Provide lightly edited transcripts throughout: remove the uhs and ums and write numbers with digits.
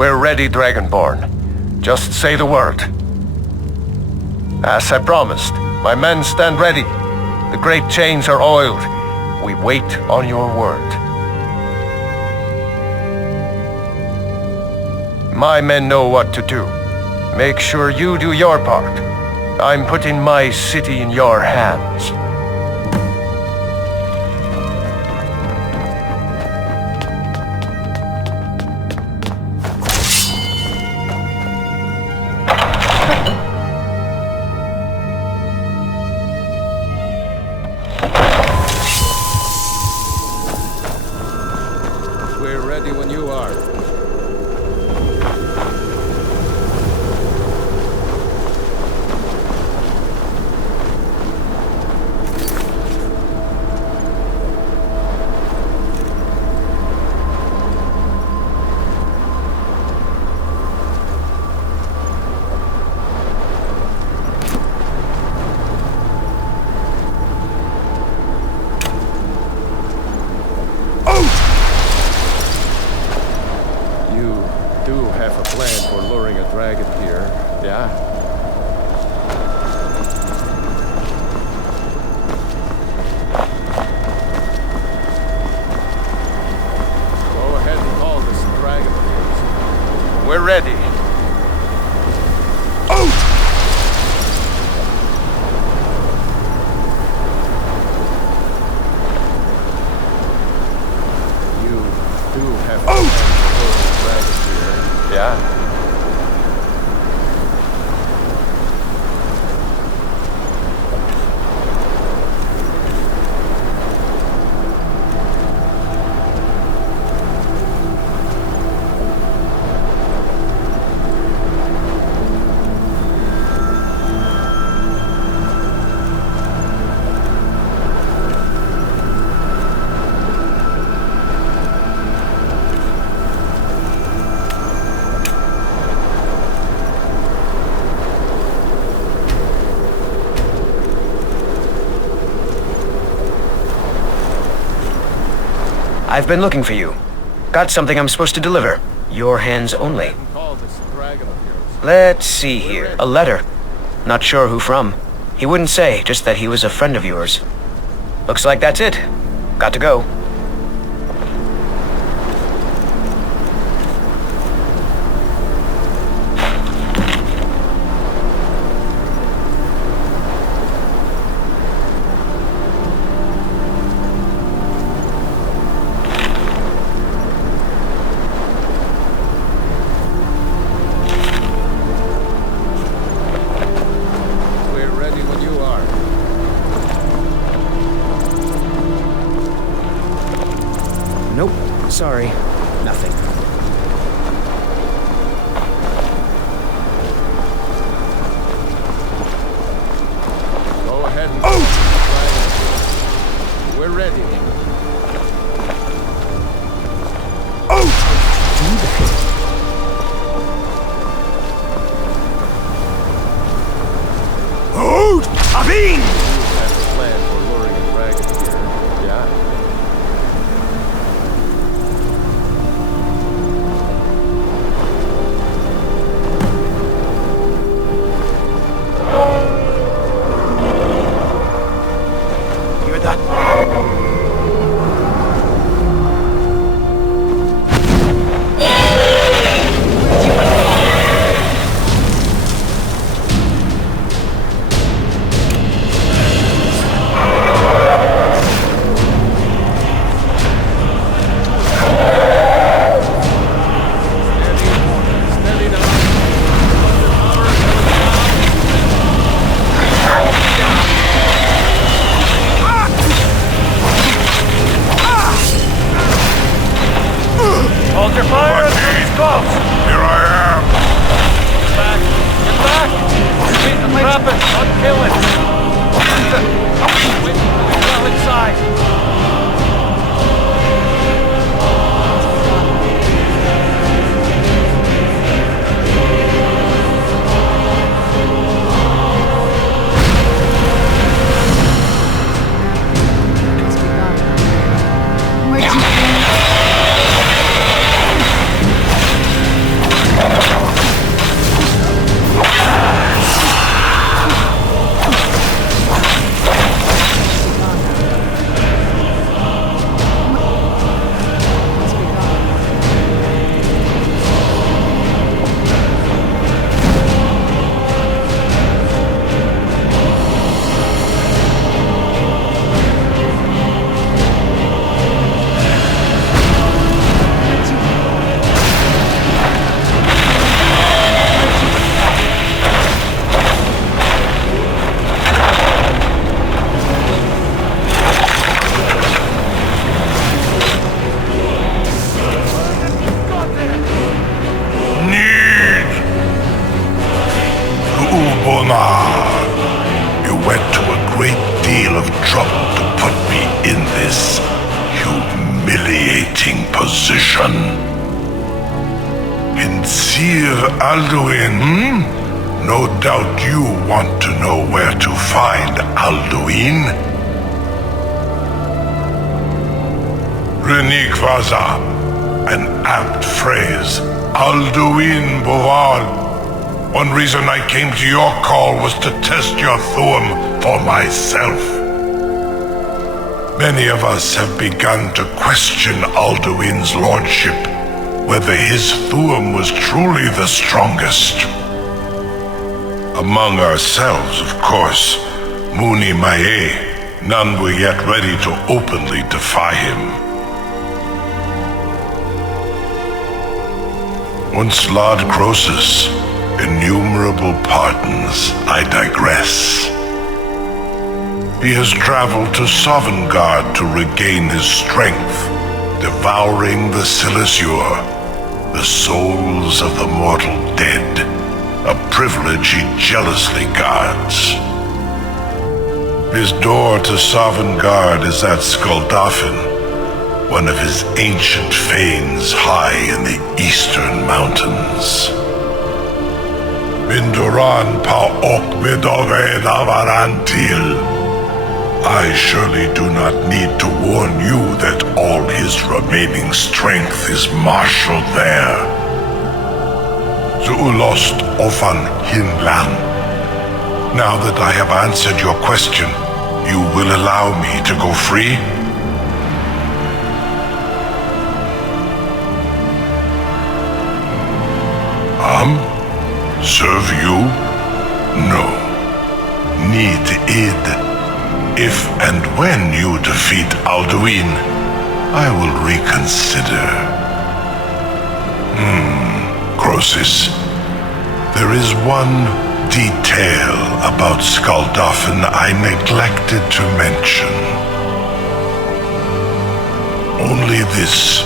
We're ready, Dragonborn. Just say the word. As I promised, my men stand ready. The great chains are oiled. We wait on your word. My men know what to do. Make sure you do your part. I'm putting my city in your hands. We're ready when you are. Do have a plan for luring a dragon here, yeah? Go ahead and call this dragon of yours. We're ready. You do have a plan for luring a dragon here. Yeah. I've been looking for you. Got something I'm supposed to deliver. Your hands only. Call this dragon of yours. Let's see here. A letter. Not sure who from. He wouldn't say, just that he was a friend of yours. Looks like that's it. Got to go. Nope, sorry. Nothing. Go ahead and we're ready. Avin! You have a plan for luring a dragon here, yeah? this humiliating position. Sir Alduin, No doubt you want to know where to find Alduin. Renikvaza, an apt phrase. Alduin Boval. One reason I came to your call was to test your Thuum for myself. Many of us have begun to question Alduin's lordship, whether his Thuum was truly the strongest. Among ourselves, of course, Muni Mae, none were yet ready to openly defy him. Once Lord Croesus, innumerable pardons, I digress. He has traveled to Sovngarde to regain his strength, devouring the Silesure, the souls of the mortal dead, a privilege he jealously guards. His door to Sovngarde is at Skuldafn, one of his ancient fanes high in the eastern mountains. Minduran Paok Midore Navarantil. I surely do not need to warn you that all his remaining strength is marshaled there. Zuulost Ofan Hinlan. Now that I have answered your question, you will allow me to go free? Serve you? No. Need id. If and when you defeat Alduin, I will reconsider. Croesus, there is one detail about Skuldafn I neglected to mention. Only this.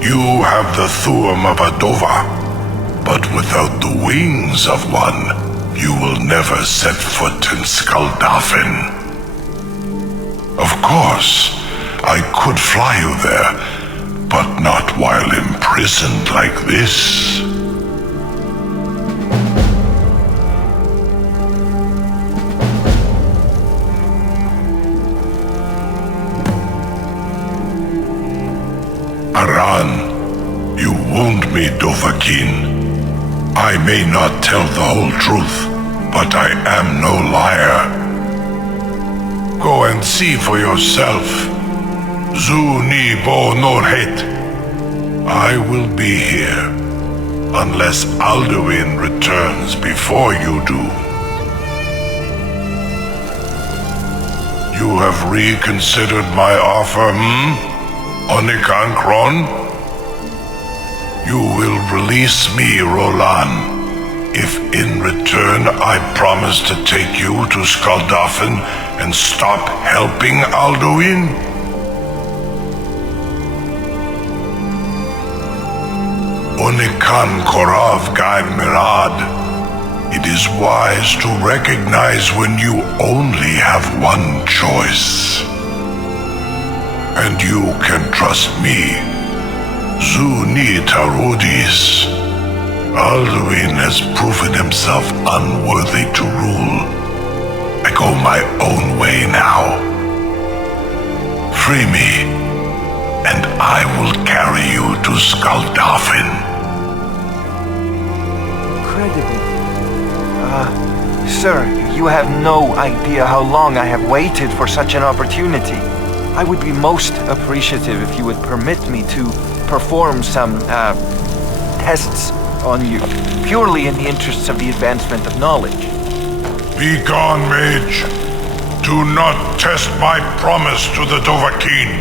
You have the Thuum of a Dova, but without the wings of one, you will never set foot in Skuldafn. Of course, I could fly you there, but not while imprisoned like this. Aran, you wound me, Dovahkiin. I may not tell the whole truth, but I am no liar. Go and see for yourself. Zu ni bo norhet. I will be here, unless Alduin returns before you do. You have reconsidered my offer, Onikan Kron? You will release me, Roland, if in return I promise to take you to Skuldafn and stop helping Alduin? Onikan Korav Gaim Mirad. It is wise to recognize when you only have one choice. And you can trust me. Zuni Tarudis. Alduin has proven himself unworthy to rule. I go my own way now. Free me, and I will carry you to Skuldafn. Incredible. Sir, you have no idea how long I have waited for such an opportunity. I would be most appreciative if you would permit me to perform some, tests on you, purely in the interests of the advancement of knowledge. Be gone, mage. Do not test my promise to the Dovahkiin.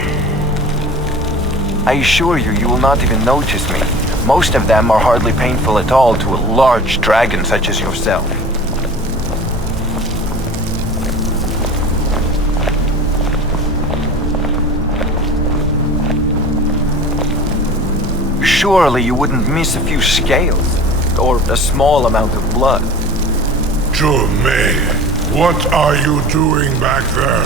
I assure you, you will not even notice me. Most of them are hardly painful at all to a large dragon such as yourself. Surely you wouldn't miss a few scales, or a small amount of blood. Jume, what are you doing back there?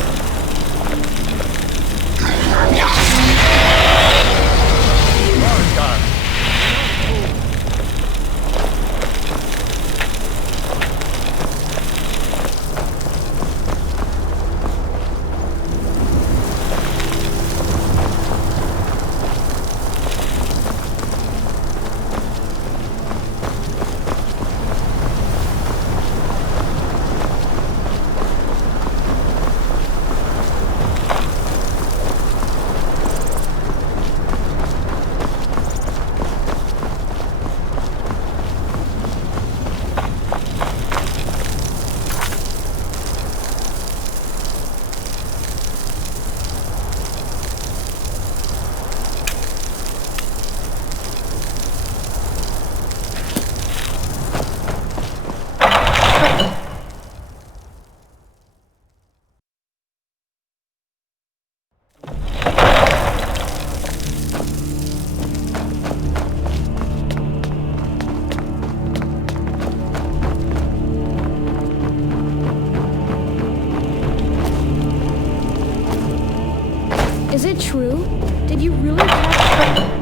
Is it true? Did you really catch...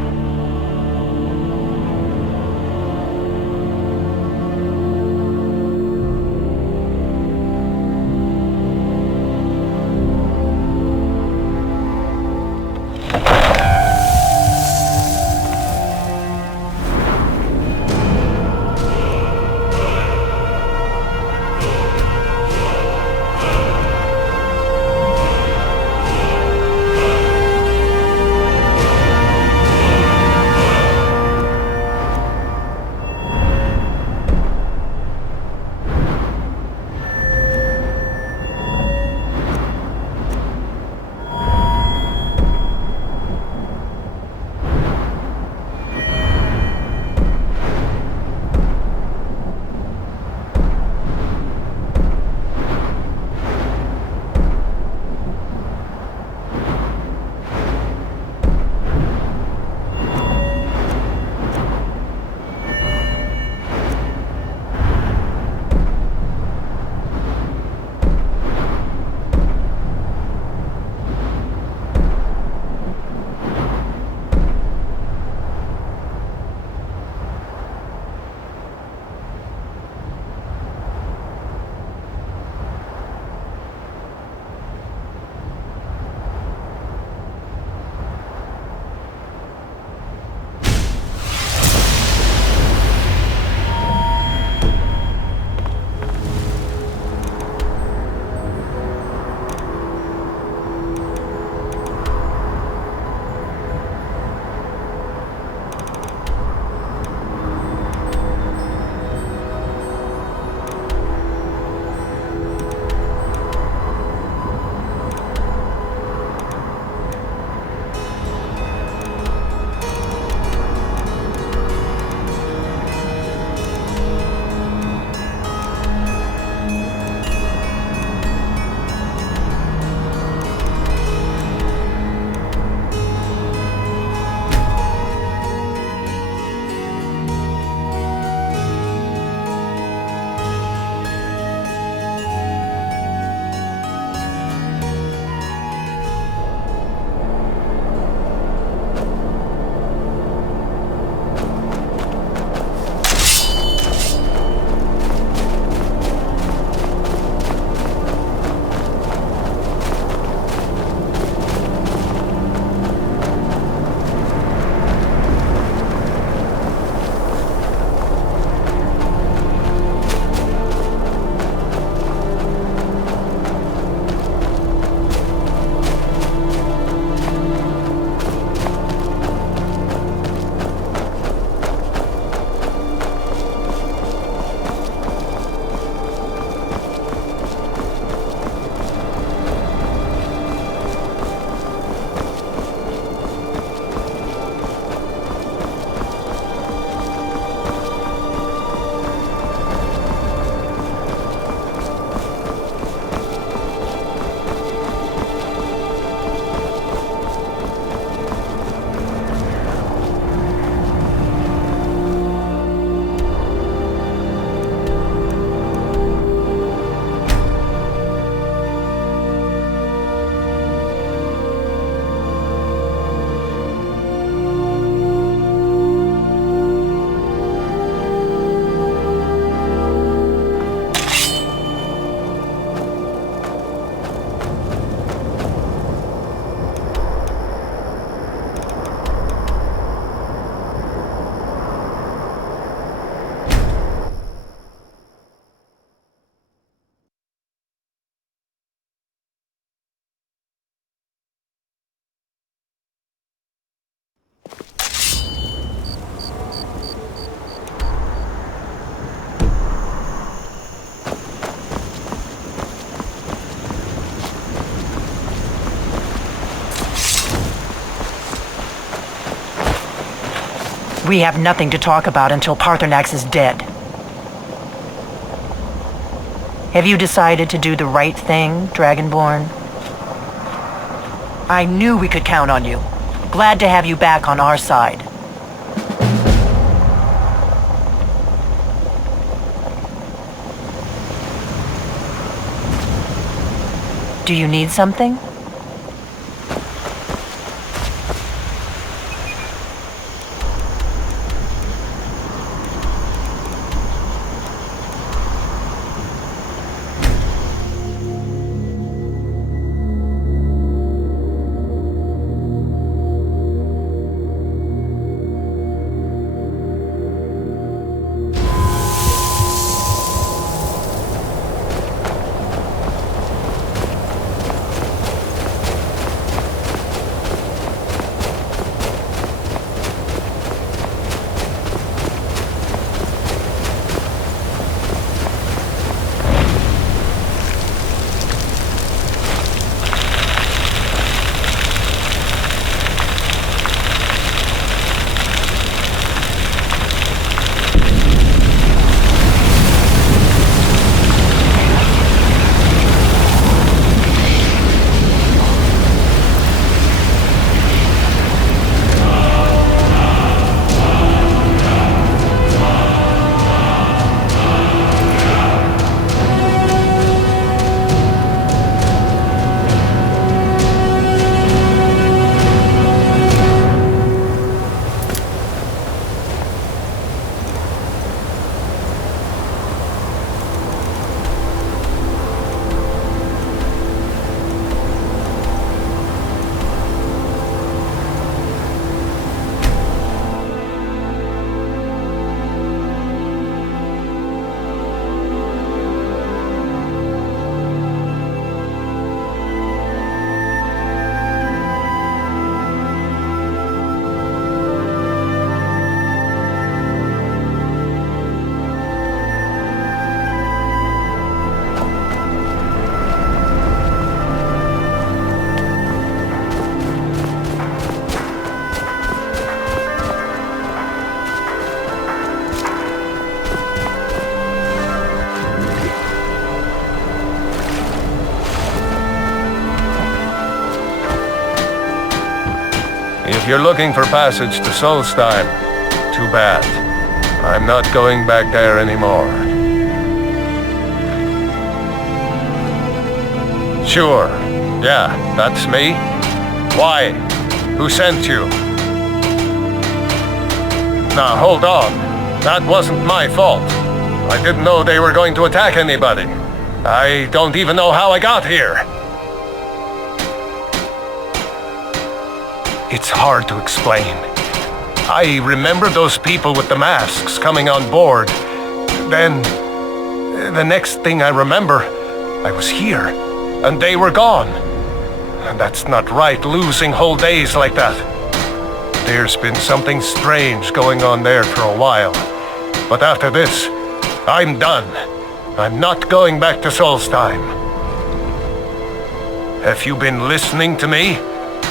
We have nothing to talk about until Parthenax is dead. Have you decided to do the right thing, Dragonborn? I knew we could count on you. Glad to have you back on our side. Do you need something? If you're looking for passage to Solstheim, too bad. I'm not going back there anymore. Sure. Yeah, that's me. Why? Who sent you? Now, hold on. That wasn't my fault. I didn't know they were going to attack anybody. I don't even know how I got here. It's hard to explain. I remember those people with the masks coming on board. Then, the next thing I remember, I was here, and they were gone. And that's not right, losing whole days like that. There's been something strange going on there for a while. But after this, I'm done. I'm not going back to Solstheim. Have you been listening to me?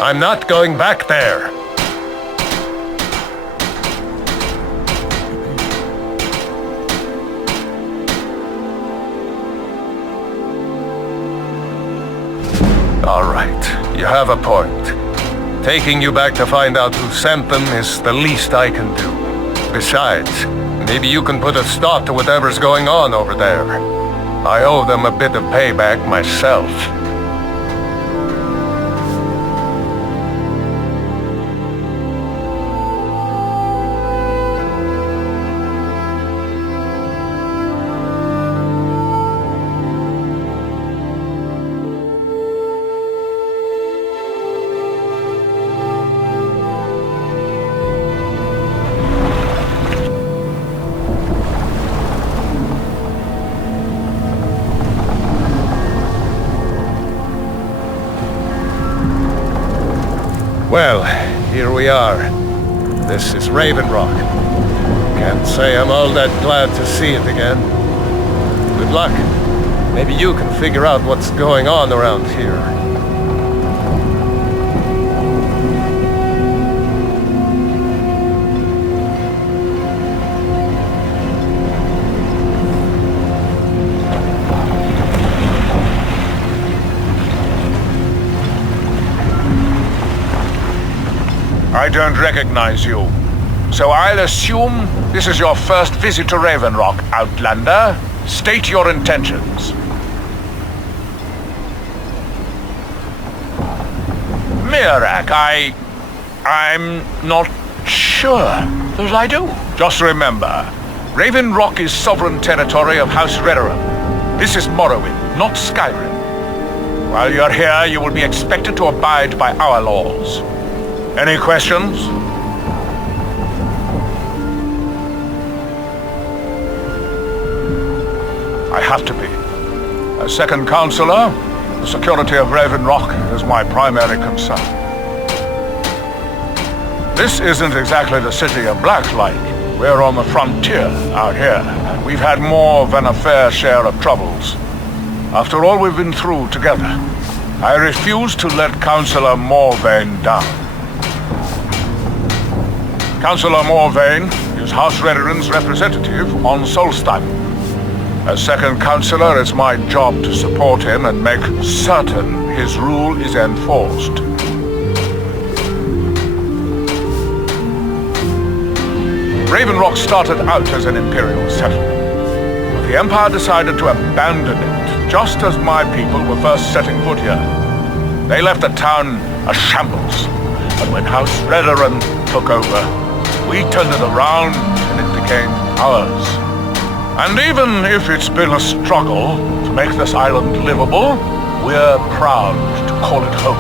I'm not going back there. All right, you have a point. Taking you back to find out who sent them is the least I can do. Besides, maybe you can put a stop to whatever's going on over there. I owe them a bit of payback myself. Well, here we are. This is Raven Rock. Can't say I'm all that glad to see it again. Good luck. Maybe you can figure out what's going on around here. I don't recognize you. So I'll assume this is your first visit to Raven Rock, Outlander. State your intentions. Mirak, I'm not sure that I do. Just remember, Raven Rock is sovereign territory of House Redoran. This is Morrowind, not Skyrim. While you're here, you will be expected to abide by our laws. Any questions? I have to be. As second counselor, the security of Raven Rock is my primary concern. This isn't exactly the city of Blacklight. We're on the frontier out here, and we've had more than a fair share of troubles. After all we've been through together, I refuse to let Councillor Morvain down. Councillor Morvain is House Redoran's representative on Solstheim. As second councillor, it's my job to support him and make certain his rule is enforced. Raven Rock started out as an imperial settlement, but the Empire decided to abandon it just as my people were first setting foot here. They left the town a shambles, and when House Redoran took over, we turned it around and it became ours. And even if it's been a struggle to make this island livable, we're proud to call it home.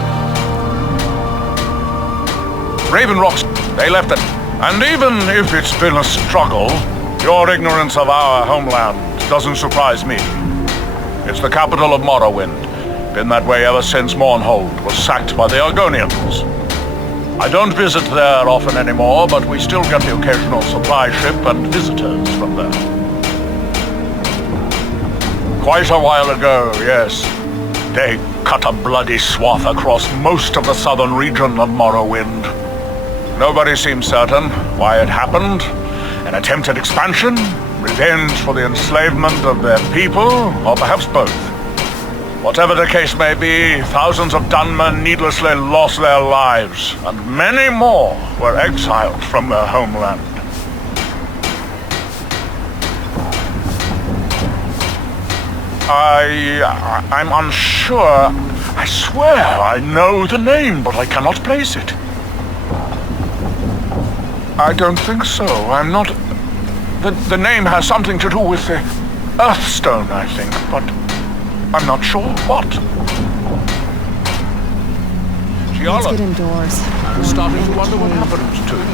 Raven Rocks, they left it. And even if it's been a struggle, your ignorance of our homeland doesn't surprise me. It's the capital of Morrowind. Been that way ever since Mournhold was sacked by the Argonians. I don't visit there often anymore, but we still get the occasional supply ship and visitors from there. Quite a while ago, yes. They cut a bloody swath across most of the southern region of Morrowind. Nobody seems certain why it happened. An attempted expansion, revenge for the enslavement of their people, or perhaps both. Whatever the case may be, thousands of Dunmen needlessly lost their lives, and many more were exiled from their homeland. I'm unsure. I swear I know the name, but I cannot place it. I don't think so. I'm not... The name has something to do with the Earthstone, I think, but I'm not sure what. Let's Giala, get indoors. I'm starting to wonder what happened to you.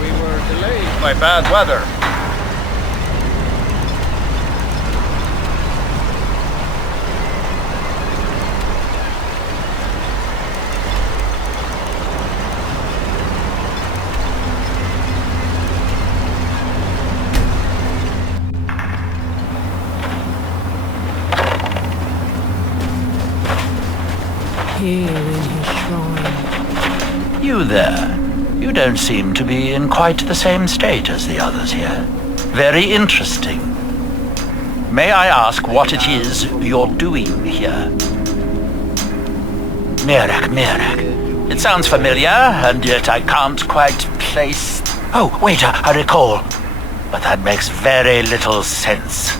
We were delayed. By bad weather. Here in his shrine. You there. You don't seem to be in quite the same state as the others here. Very interesting. May I ask what it is you're doing here? Mirak. It sounds familiar, and yet I can't quite place... Oh, wait, I recall. But that makes very little sense.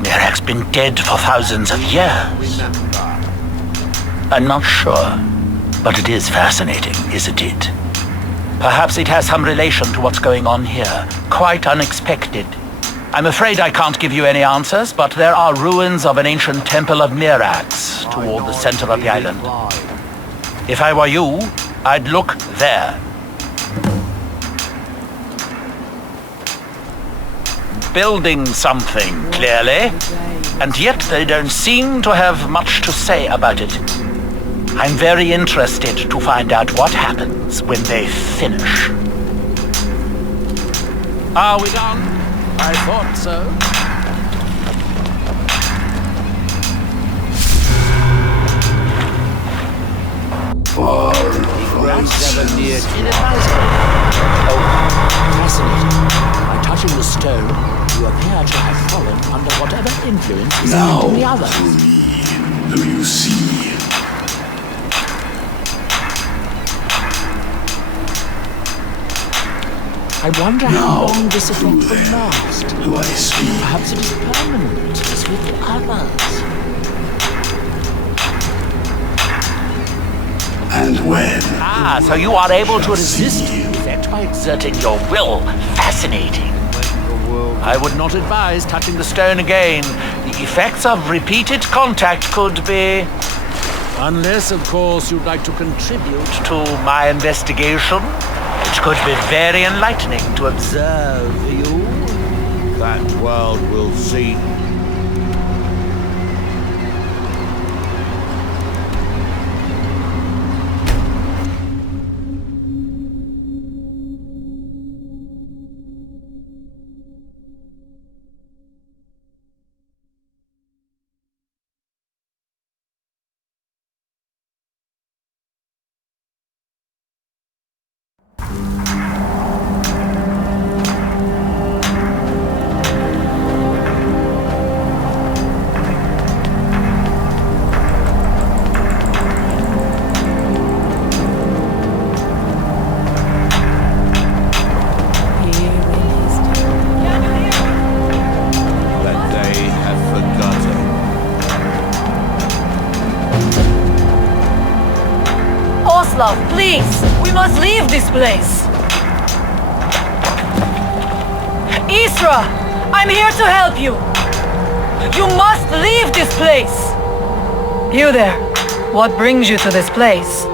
Mirak's been dead for thousands of years. I'm not sure, but it is fascinating, isn't it? Perhaps it has some relation to what's going on here. Quite unexpected. I'm afraid I can't give you any answers, but there are ruins of an ancient temple of Mirax toward the center of the island. If I were you, I'd look there. Building something, clearly, and yet they don't seem to have much to say about it. I'm very interested to find out what happens when they finish. Are we done? I thought so. Grows ever near inadvisable. Oh, fascinating. By touching the stone, you appear to have fallen under whatever influence is on the other. Do you see? I wonder how long this effect will last. Do I see? Perhaps it is permanent, as with the others. And when? Ah, so you are able to resist the effect by exerting your will. Fascinating. I would not advise touching the stone again. The effects of repeated contact could be... Unless, of course, you'd like to contribute. to my investigation. It could be very enlightening to observe you. That world will see. Please, we must leave this place. Isra, I'm here to help you. You must leave this place. You there, what brings you to this place?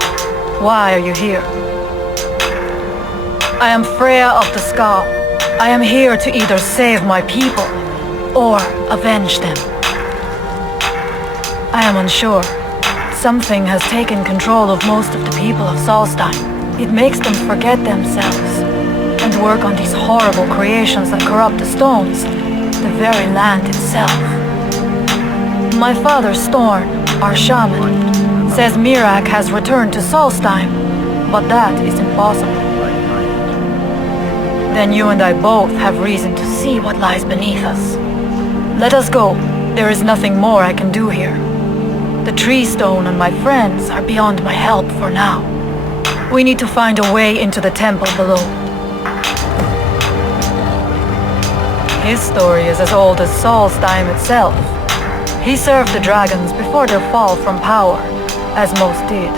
Why are you here? I am Freya of the Ska. I am here to either save my people or avenge them. I am unsure. Something has taken control of most of the people of Solstein. It makes them forget themselves and work on these horrible creations that corrupt the stones, the very land itself. My father Storn, our shaman, says Mirak has returned to Solstein, but that is impossible. Then you and I both have reason to see what lies beneath us. Let us go. There is nothing more I can do here. The tree stone and my friends are beyond my help for now. We need to find a way into the temple below. His story is as old as Solstheim itself. He served the dragons before their fall from power, as most did.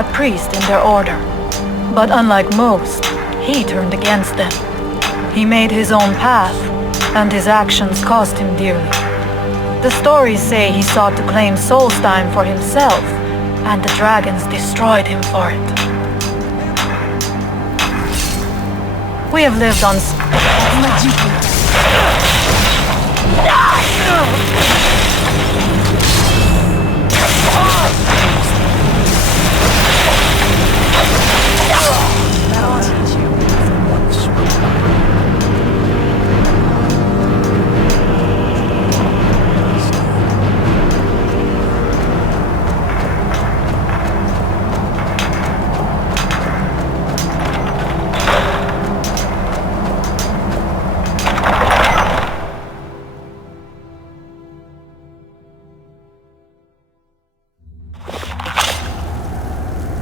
A priest in their order. But unlike most, he turned against them. He made his own path, and his actions cost him dearly. The stories say he sought to claim Solstheim for himself, and the dragons destroyed him for it. We have lived on...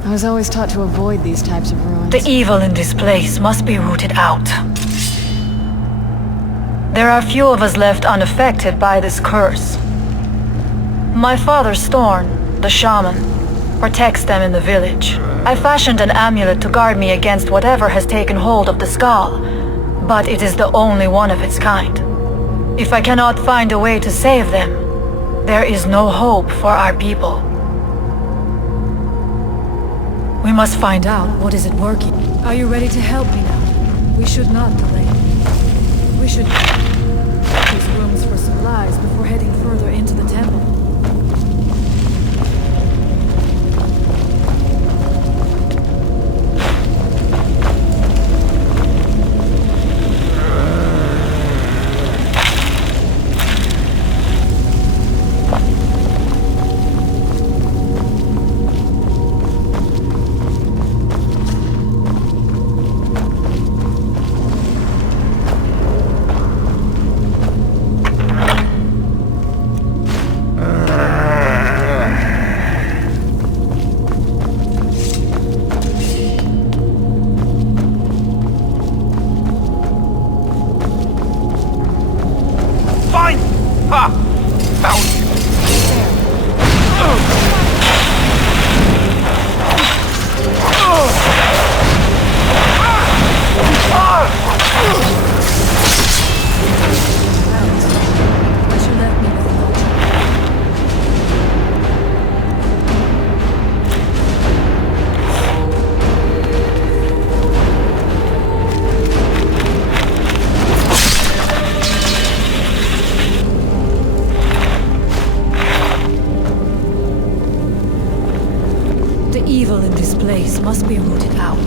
I was always taught to avoid these types of ruins. The evil in this place must be rooted out. There are few of us left unaffected by this curse. My father Storn, the shaman, protects them in the village. I fashioned an amulet to guard me against whatever has taken hold of the skull, but it is the only one of its kind. If I cannot find a way to save them, there is no hope for our people. We must find out what is it working. Are you ready to help me now? We should not delay. We should these rooms for supplies before heading further into the temple. Must be rooted out.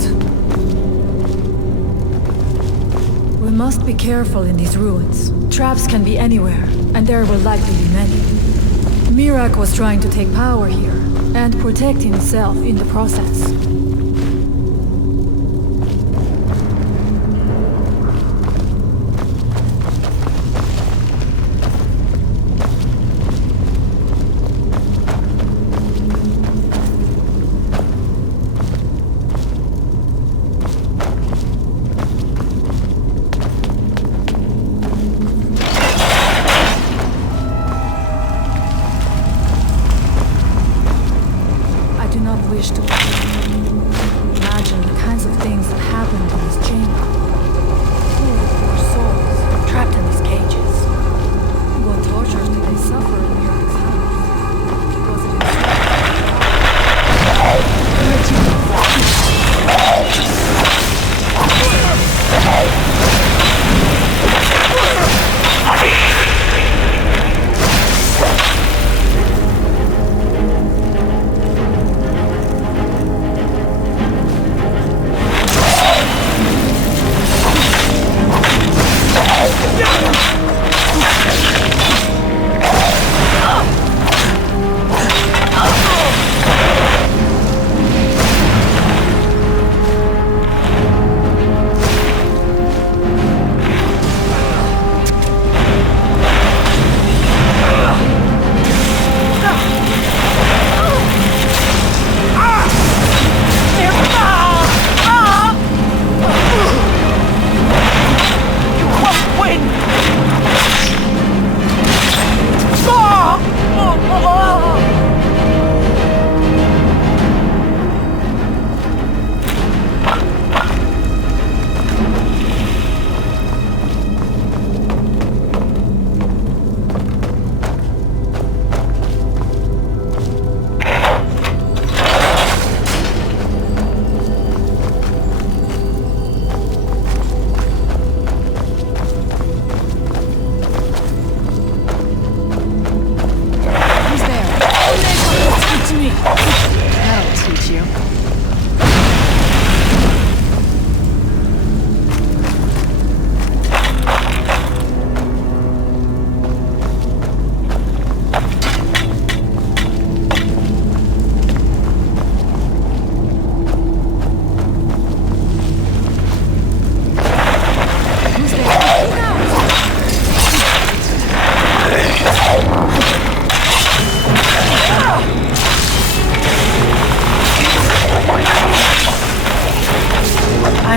We must be careful in these ruins. Traps can be anywhere, and there will likely be many. Mirak was trying to take power here, and protect himself in the process.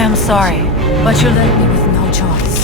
am sorry, but you left me with no choice.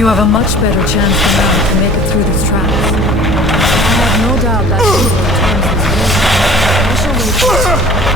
You have a much better chance than now to make it through these traps. I have no doubt that evil returns this way. I shall wait for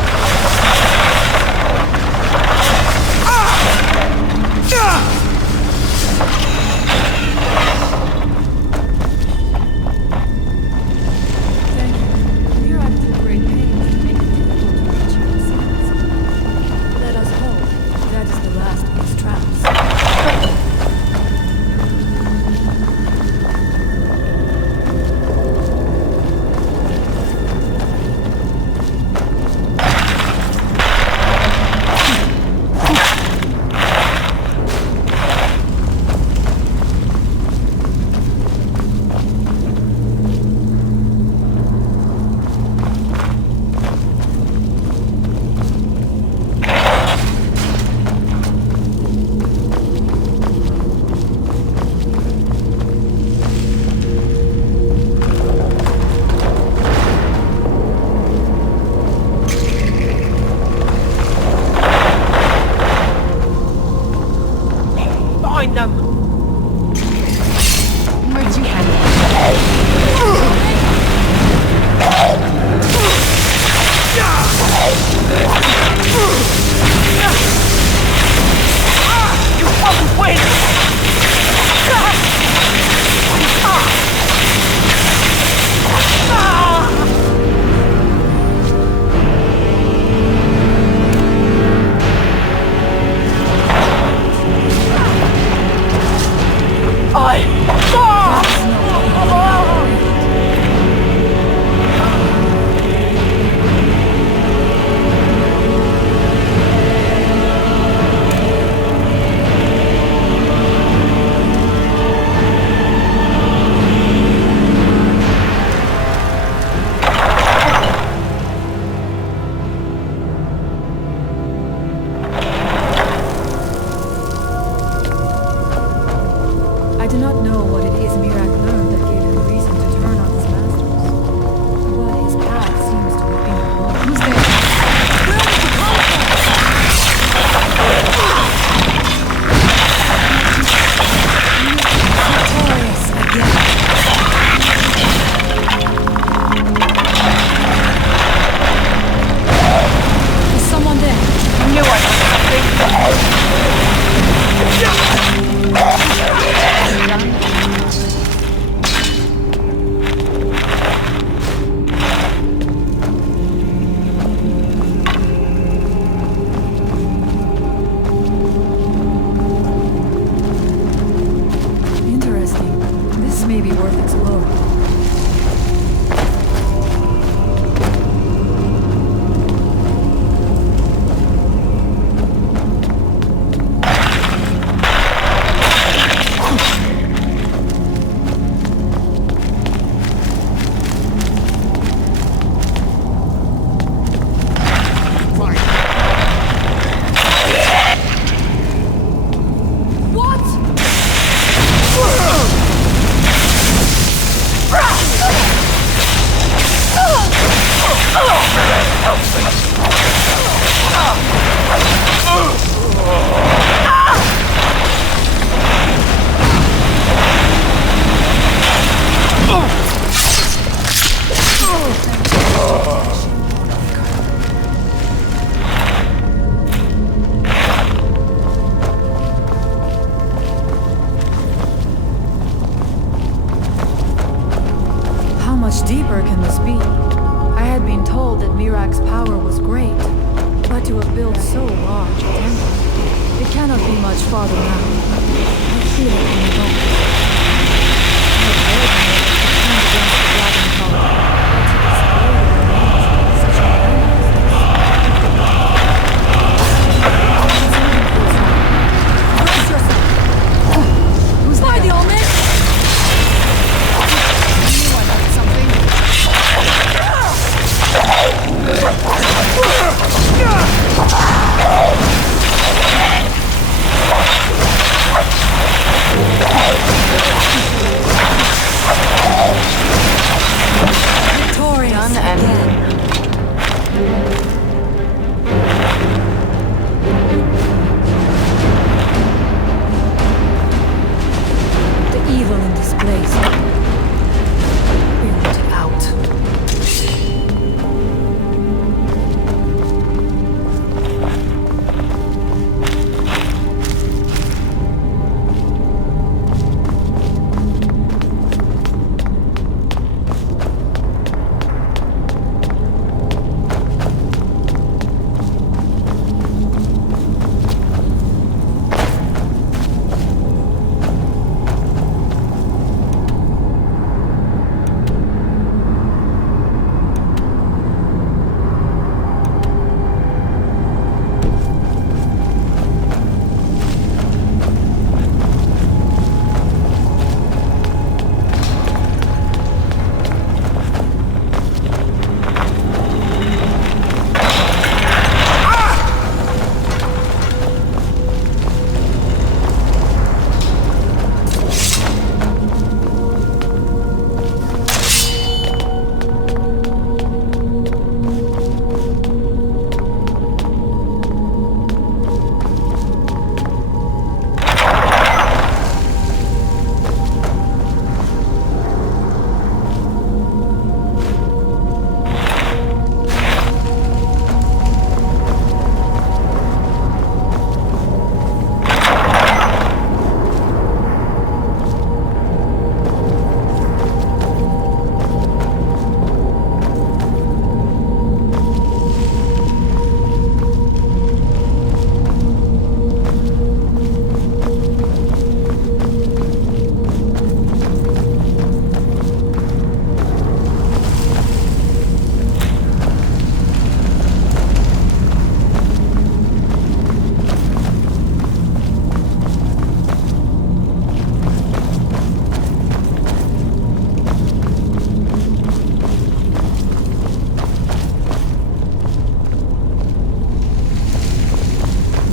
much deeper can this be? I had been told that Mirak's power was great, but to have built so large a temple, it cannot be much farther now. I feel it in the bones. I have heard that it against the dragon power, but to display the remains of such a man as this. Brace yourself! Who's there? The old man? Victorious again. The evil in this place. We want it out.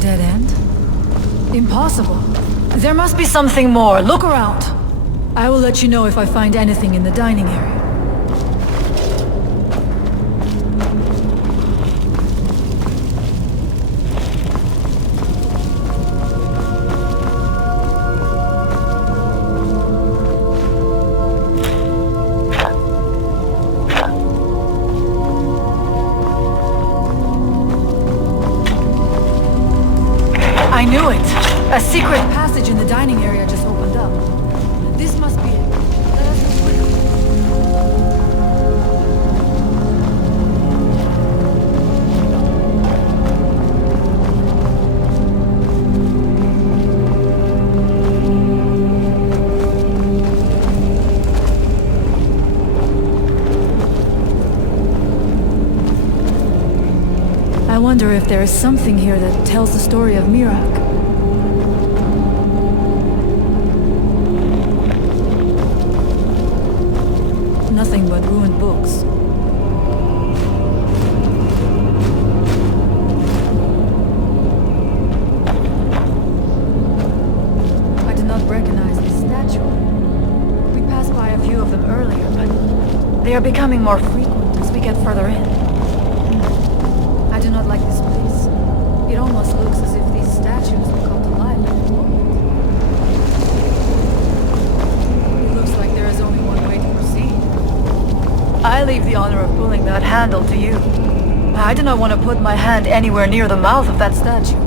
Dead end? Impossible. There must be something more. Look around. I will let you know if I find anything in the dining area. I knew it! A secret passage in the dining area just opened up. This must be it. Let us go quickly. I wonder if there is something here that tells the story of Mirak. Nothing but ruined books. I did not recognize this statue. We passed by a few of them earlier, but they are becoming more frequent as we get further in. I do not like this place. It almost looks as if these statues will come to life in a moment. It looks like there is only one way to proceed. I leave the honor of pulling that handle to you. I do not want to put my hand anywhere near the mouth of that statue.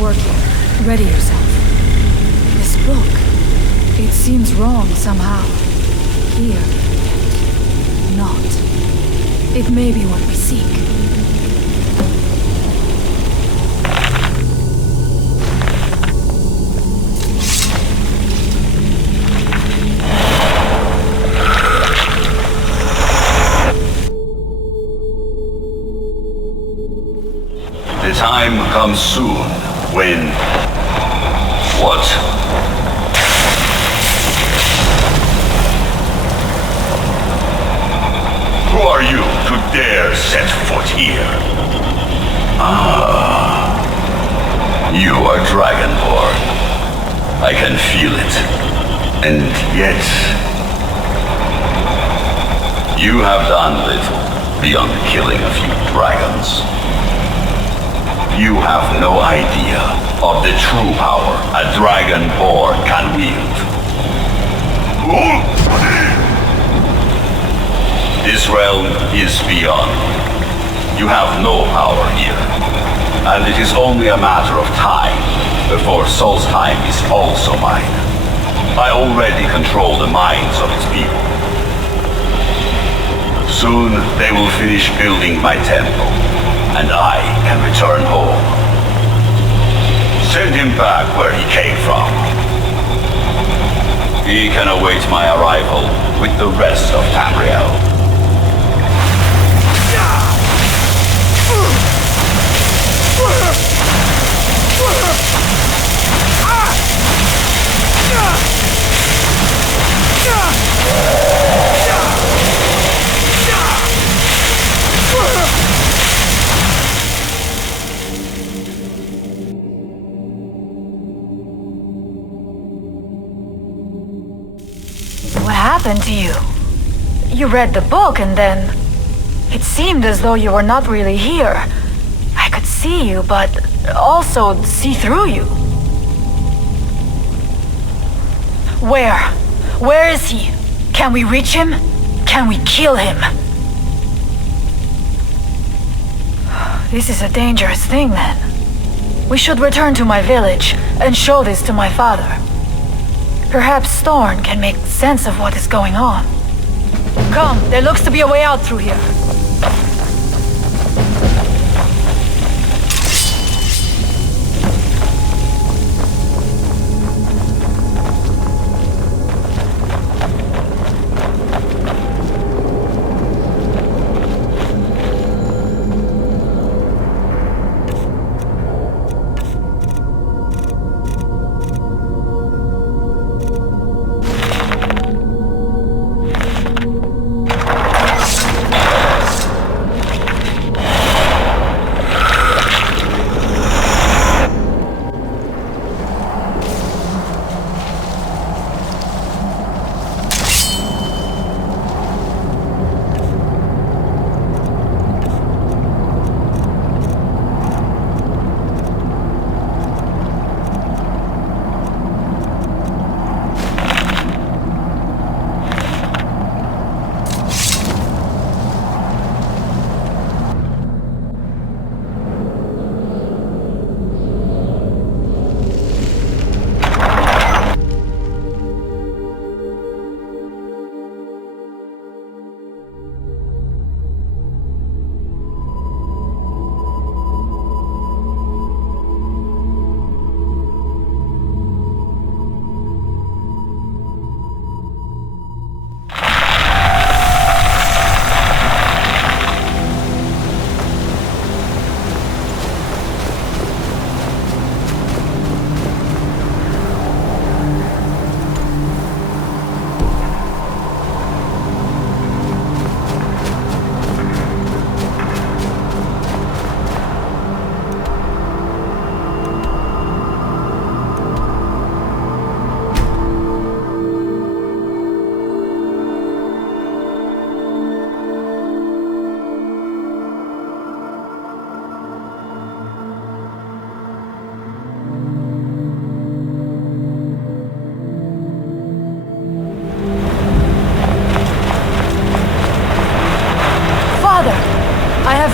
work here. Ready yourself. This book, it seems wrong somehow. Here, not. It may be what we seek. The time comes soon when... What? Who are you to dare set foot here? Ah. You are Dragonborn. I can feel it. And yet... You have done little beyond killing a few dragons. You have no idea of the true power a Dragonborn can wield. This realm is beyond. You have no power here. And it is only a matter of time before Solstheim is also mine. I already control the minds of its people. Soon they will finish building my temple. And I can return home. Send him back where he came from. He can await my arrival with the rest of Tamriel. What happened to you? You read the book and then... It seemed as though you were not really here. I could see you, but also see through you. Where? Where is he? Can we reach him? Can we kill him? This is a dangerous thing then. We should return to my village and show this to my father. Perhaps Storn can make sense of what is going on. Come, there looks to be a way out through here.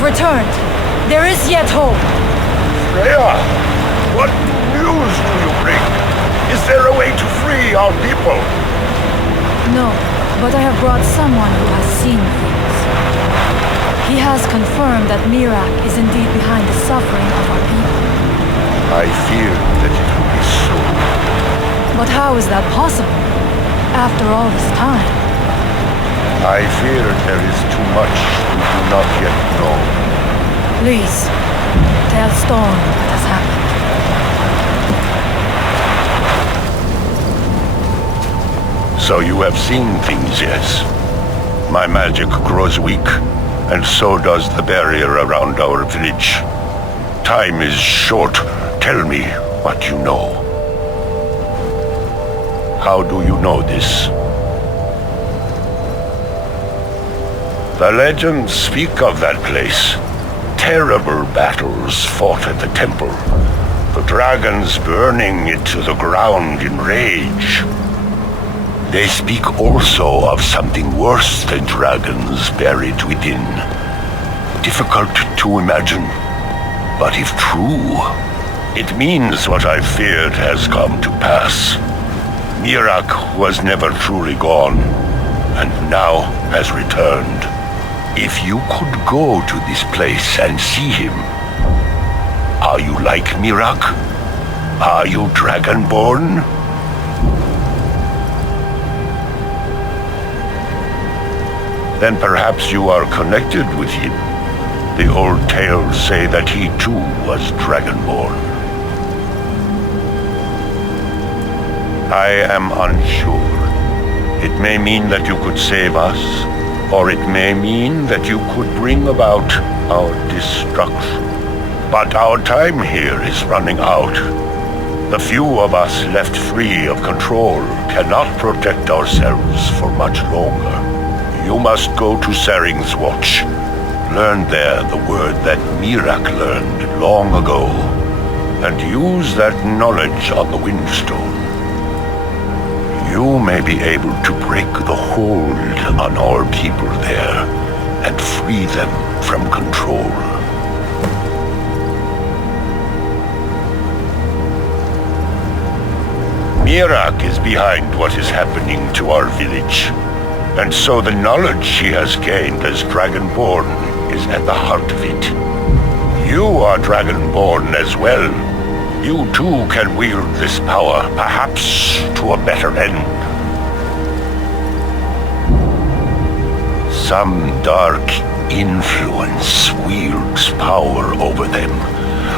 Returned. There is yet hope. Freya! What our people. No, but I have brought someone who has seen things. He has confirmed that Mirak is indeed behind the suffering of our people. I fear that it will be so. But how is that possible? After all this time? I fear there is too much we do not yet know. Please, tell Storm what has happened. So you have seen things, yes? My magic grows weak, and so does the barrier around our village. Time is short. Tell me what you know. How do you know this? The legends speak of that place. Terrible battles fought at the temple. The dragons burning it to the ground in rage. They speak also of something worse than dragons buried within. Difficult to imagine, but if true, it means what I feared has come to pass. Mirak was never truly gone, and now has returned. If you could go to this place and see him, are you like Mirak? Are you Dragonborn? Then perhaps you are connected with him. The old tales say that he too was Dragonborn. I am unsure. It may mean that you could save us, or it may mean that you could bring about our destruction. But our time here is running out. The few of us left free of control cannot protect ourselves for much longer. You must go to Saring's Watch. Learn there the word that Mirak learned long ago, and use that knowledge on the Windstone. You may be able to break the hold on our people there and free them from control. Mirak is behind what is happening to our village. And so the knowledge she has gained as Dragonborn is at the heart of it. You are Dragonborn as well. You too can wield this power, perhaps to a better end. Some dark influence wields power over them,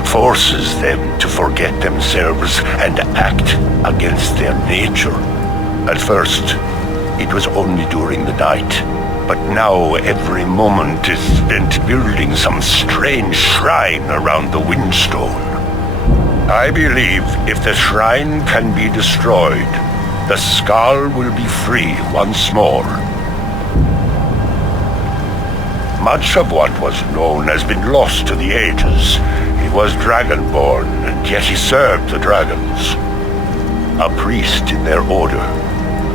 forces them to forget themselves and act against their nature. At first, it was only during the night, but now every moment is spent building some strange shrine around the Windstone. I believe if the shrine can be destroyed, the Skull will be free once more. Much of what was known has been lost to the ages. He was Dragonborn, and yet he served the dragons. A priest in their order,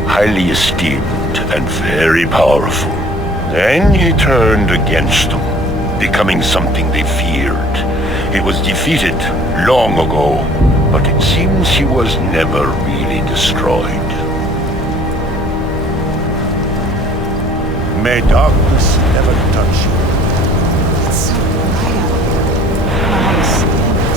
highly esteemed and very powerful. Then he turned against them, becoming something they feared. He was defeated long ago, but it seems he was never really destroyed. May darkness never touch you. It's so bright out there. I want to stand it.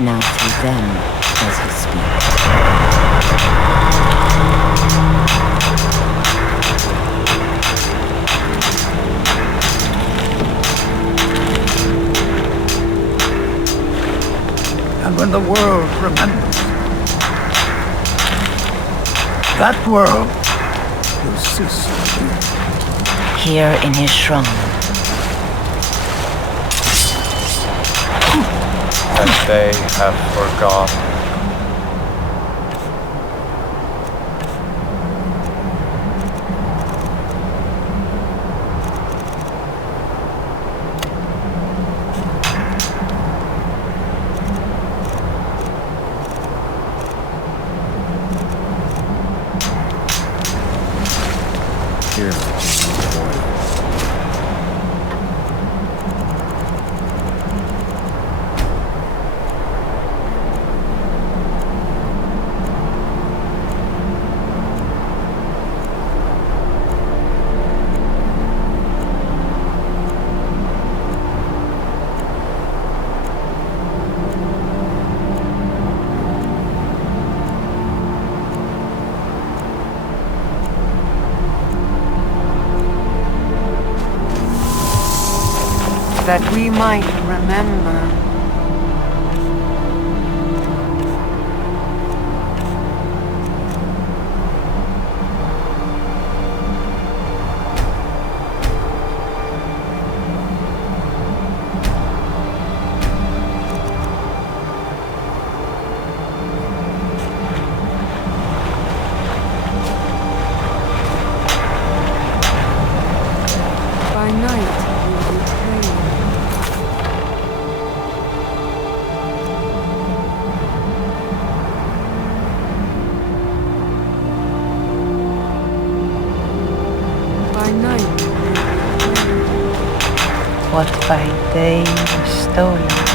Now through them does he speak. And when the world remembers, that world will cease to be. Here in his shrine. That they have forgotten. Here. That we might remember. By night we will pray. By night. What by day was stolen.